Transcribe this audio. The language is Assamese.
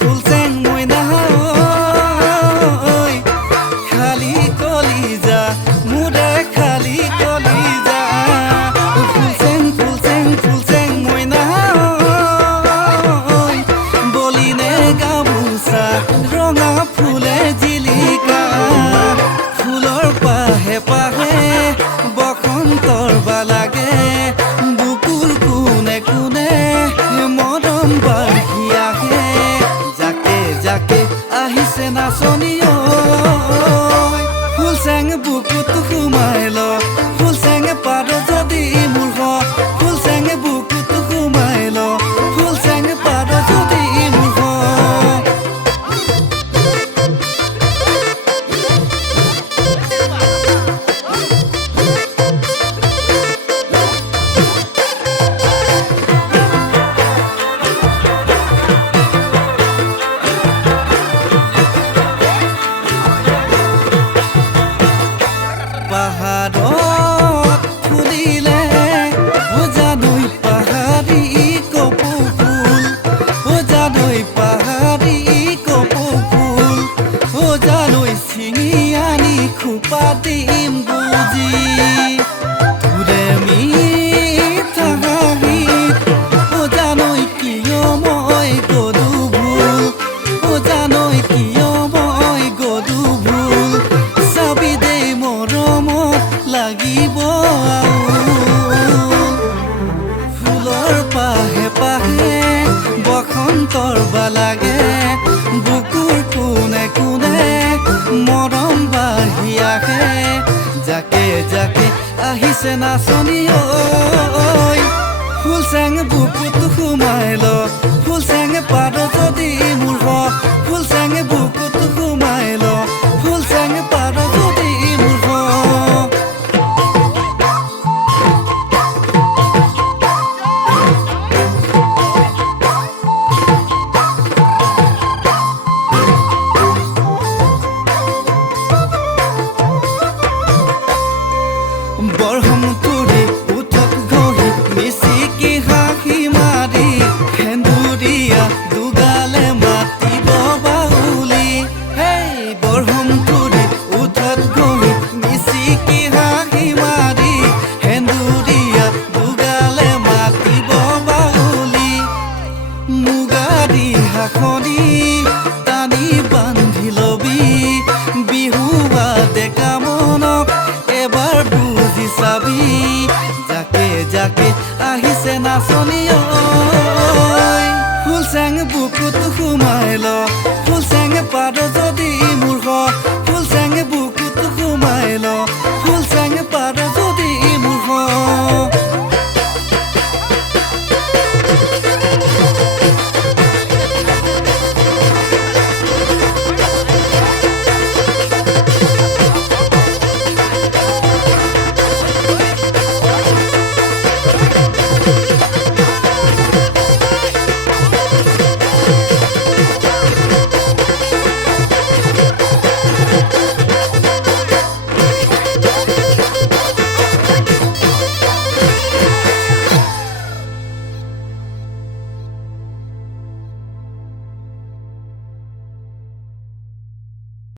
ফুলচেং মইনা ঐ খালি কলিজা মুৰে খালি কলিজা ফুলচেং মইনা ঐ বলিনে গামোচা ৰঙা ফুলে জিলিকা ফুলৰ পাহে পাহে বসন্তৰ বালাগে বুকুৰ কোনে কোনে মৰম বাঢ়ি আহে জাকে জাকে আহিছে নাচনি ফুলচেং বুকুত সোমাই ল ফুলচেং পাৰ যদি মূৰ্খ ফুলচেং বুকুত সোমাই ল ফুলচেং পাৰ যদি মূৰ্খ পাহাৰত ফুলিলে জানৈ পাহাৰী কপৌ ফুল জানৈ পাহাৰী কপৌ ফুল জানৈ ছিঙি আনি খোপা দিম বুজি তোৰে মিঠা হাঁহিত জানৈ কিয় মই গদু ভুল জানৈ কিয় মই গদু ভুল চাবি দে মৰমত লাগিব ফুলৰ পাহে পাহে বসন্তৰ বালাগে বুকুৰ কোনে কোনে মৰম বাঢ়ি আহে জাকে জাকে আহিছে নাচনি ফুলচেং বুকুত সোমাই ল ফুলচেং পাৰ যদি মূৰ্খ ফুলচেং বুকুত সোমাই ল ফুলচেং পাৰ যদি মূৰ্খ বৰহম তুৰি উঠত ঘঁহি মিচিকি হাঁহি মাৰি সেন্দুৰীয়া দুগালে মাতিব বাউলি হেই বৰহম তুৰি উঠত ঘঁহি মিচিকি হাঁহি মাৰি সেন্দুৰীয়া দুগালে মাতিব বাউলি মুগাৰী হাঁহনি টানি বান্ধি লবি বিহুৱা ডেকা মনক এবাৰ বুজি চাবি জাকে জাকে আহিছে নাচনি ফুলচেং বুকুত সোমাই ল ফুলচেং পাৰ যদি